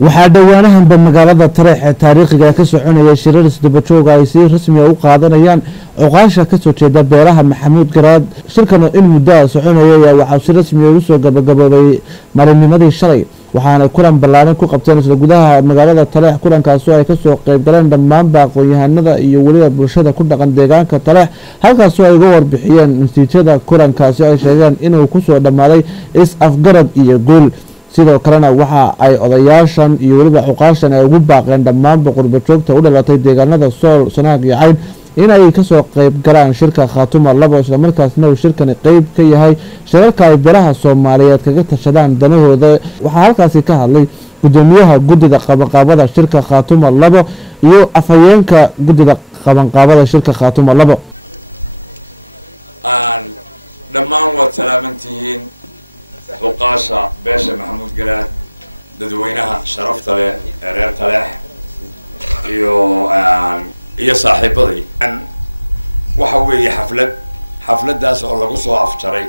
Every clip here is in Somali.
waxaa dhawaanahanba magaalada Tareex ee taariikhiga ka soconaya shirar isdaba joog ay si rasmi ah u qaadanayaan oqaasha ka soo jeeda beeraha Maxamuud Garaad shirkan in muddo soconaya waxa si rasmi ah u soo gabagabay marinimadii shalay waxaana kulan ballaaran ku qabteen isla gudaha magaalada Tareex kulankaas oo ay ka soo qayb galeen dhammaan aqoon-yahanada iyo waliba bulshada ku dhaqan deegaanka Tareex halkaas oo ay uga warbixiyeen natiijada kulankaas ay sheegeen inuu ku soo dhamaaday is afgarad iyo guul sidoo kalena waxa ay odayaashan iyo waliba xuqaashan ay ugu baaqeen dhammaan qurbo joogta u dhalatay deegaanada Sool Sanaag iyo Cayn in ay ka soo qayb galaan shirka Khaatuma labo isla markaasna uu shirkan qayb ka yahay shirarka ay beeraha Soomaaliyeed kaga tashadaan danahooda waxa halkaas ka hadlay gudoomiyaha guddiga qabanqaabada shirka Khaatuma labo iyo afhayeenka guddiga qabanqaabada shirka Khaatuma labo dhammaan waa salaamantihiin xuqaasha beesha Maxamuud Garaad dadweynaha sharafta leh reer Tareex iyo saaxiibadii waxa weeye xafladaas oo lagu soo afjaray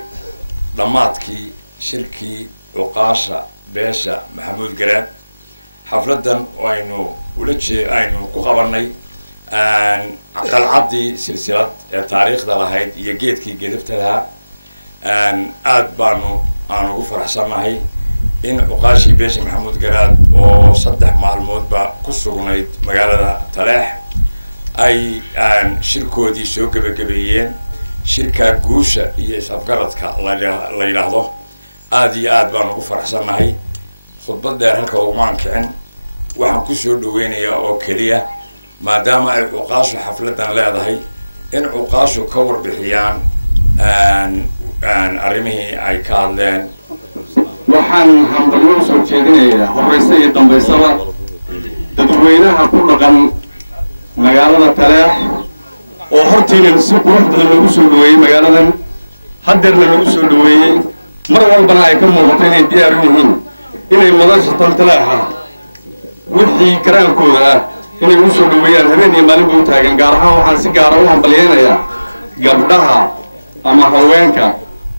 dhamaadkii shirkii xuqaasha beesha Maxamuud Garaad xafladan aynu ku qabanay qalcadii silsilad ee taariikhda lahayd iyo geedkii gedafta lahaa aad baanu aan ugu faraxsanahay in xuqaashii beesha Maxamuud Garaad oo 3 maalmoodba ku sugnayd magaalada Tareex ay shirkoodii soo gabagabeeyeen shirka guusha iyo isafgaradka la yiraahdo aad iyo aad baan ugu faraxsanahay khudbada halka ugu maankicin waxaan ku soo dhaweynayaa oo kaliya maadaama ay xuqaashu xafladan leedahay in xuqaashu ka warbixiyaan arrimihii ay ka hadleen waxaan hambalyo soo jeedinayaa horeysa iyo dambeysaba dadweynaha ku dhaqan magaalada Tareex oo hortiina si qurux badan lagu soo dhaweeyay magaaladan hadeerna lagu soo dhaweeyay mar walbana ay ka muuqato inay diyaar u yihiin inay madasha Tareexa wixii garaankooda ah inay u soo dhaweeyaan habeen iyo maalin u taagan gaar ahaan waxaan si gaar ah u hambalyeeynaya gabdhaha ama haweenka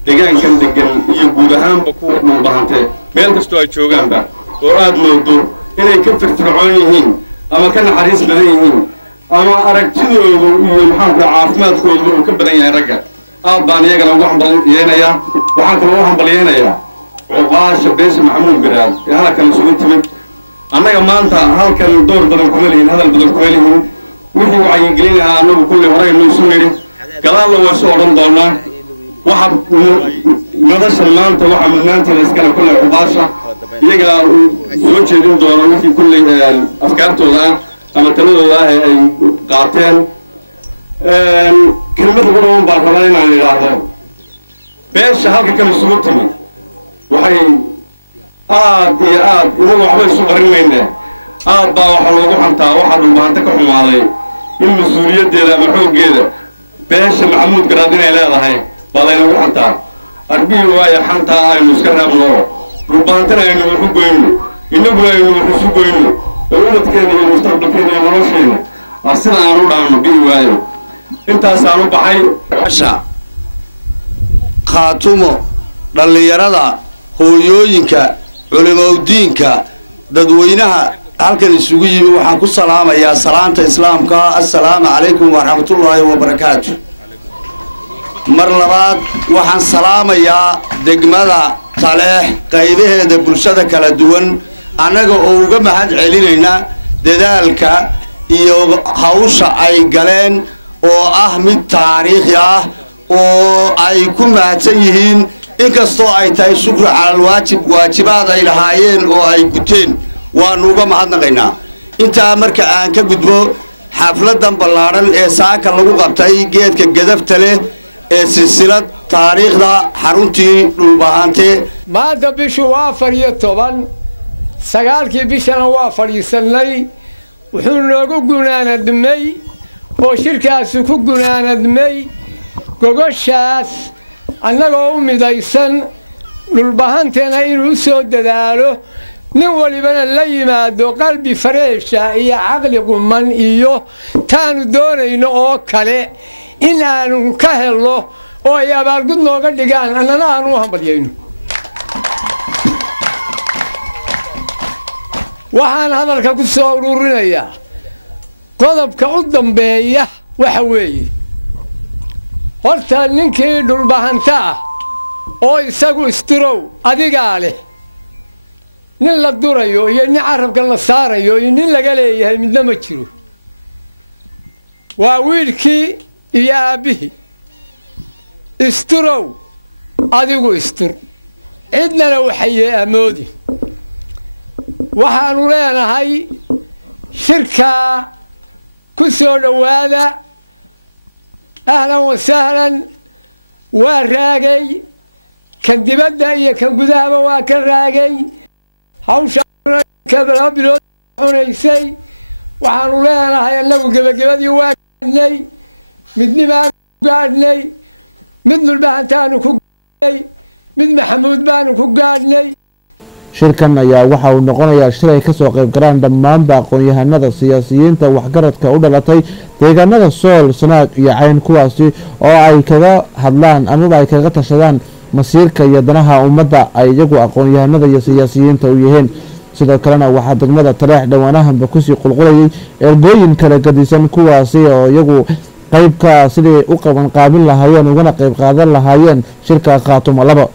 deegaankan degan iyo guud ahaanba ku dhulbahante meel kastoo ay joogaanba oo aad moodo inay ka firfircoon yihiin ama ka naxariis badan yihiin ama aragtidoodu iyo caafimaadkoodu uu ka badan yahay ragga aad baan iyagana ugu hambalyeeynaya waxaan kaloo u hambalyeynaya xuqaasha beesha Maxamuud Garaad ee halkan isugu timid annaga maanta halkan door badan kuma leeyihiin hadal badan kuma leeyihiin wixii wacyigelinaha anagu kulli horey noo soo niri gadaal la soo odhan doonaa waxa madashan maanta waxa mudnaanteeda iskala kulli xuqaasha iyaga soo jeedin doona wixii kulli afkaartooda ama taladooda ay qaateen kelmad ugu dhow baan rabaa inaan idhaahdo beesha halka kale isugu timid waxay aad iyo aad inagu waxba isu qarin mayne aad baa waxa loogu xantaa waxa dhulbaanta ka xumaaday in mas-uuliyadeeda ama xooggeeda beesha Maxamuud Garaad inay leedahay baa laynagu xantaa arbiil waayo xantaa aynu iska raabno dhulbaantana aynu waxu goyno inaguna aynu waxu goyno dowladkeena iyo mustaqbalkeena iyo nolosheena sida aan u dhaano bii waayo intaas aan u baxay Khaatumo dhalinyarada hooyooyinka culimadiinka dadweynaha halkan isugu yimi waxaan ku salaamayaa salaanta islaamka assalaamu calaykum wa rahmatullaahi wa barakaatuh mar labaad waxaan salaamayaa degmada Tareex qaybaheeda bulshada kala duwan anaga oo uga mahad celinayna dadaalka iyo hawsha ay galeen oo ah mid taariikhi ah oo ay ku mahadsan yihiin inkastoo ay tahay shukr cala waajibaad ay lahaayeen oo ay guteen waanu uga mahadnaqaynaa intaa marka aan ka gudbo xafladan ballaaran ee saaka lagu qabtay geedka gadafta leh ee silsilad taariikhda xaruntii dhulbahante maanta bishu waa 14 sagaalkii bishana waa fadhiisanay wuxuu noogu gunaanadmay oo shirkaasi ku gunaanadmay gogoshaas annagoo u midaysan dhulbahanteena inuu soo dadaalo nin walibana la yimaado qalbi fareesha iyo caqli quman iyo taanu doonayno oo kale in aanu ka helno oo ay abaalgud nooga dhigaan annana aanu u hambalyayno waxaan hadalka ku soo ururinayaa qodobka u dambeeya waxa weeye horta ninkii dhulbahanta ah oo isagu istirow adigaa leh nin la durayo iyo nin carabka la saarayo iyo nin laga leeyahay midna ma jiro waa wiilkii iyo aabbihii istirow adigu istir cidnana waxayee amoodi waxaanu leenahay shirkaa ku soo dhowaada ahlan wa sahlan waa raagay kan dibadda iyo kan gudahaba waa ka raagay hawshaa bilood cunaysay waxaanu leenahay annagu gebagabadii waa gaadhnay midnimaanu ku gaadhnay mid dhulbahantaanu ku gaadhnay mid maxamuud baanu ku gaadhnay shirkan ayaa waxa uu noqonayaa shir ay kasoo qayb galaan dhammaanba aqoon-yahanada siyaasiyiinta waxgaradka u dhalatay deegaanada sool sanaag iyo cayn kuwaasi oo ay kaga hadlaan amaba ay kaga tashadaan masiirka iyo danaha ummadda ay iyagu aqoon-yahanada iyo siyaasiyiinta u yihiin sidoo kalena waxaa degmada taleex dhowaanahanba kusii qulqulayay ergooyin kala gadisan kuwaasi oo iyagu qaybka sidii u qabanqaabin lahaayeen ugana qayb qaadan lahaayeen shirka khaatumo labo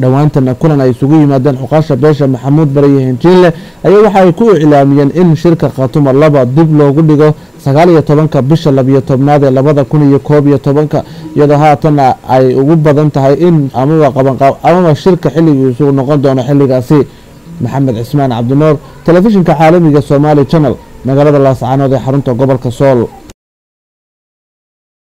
dhowaantana kulan ay isugu yimaadeen xuqaasha beesha maxamuud bare iyo henjiinle ayaa waxa ay ku iclaamiyeen in shirka khaatumo laba dib loogu dhigo 19 bisha 12 ee 2011 iyadoo haatana ay ugu badan tahay in amaba shirka xilligiisu noqon doono xilligaasi maxamed cismaan cabdinuur telefishinka caalamiga Somali Channel magaalada Laascaanood ee xarunta gobolka Sool.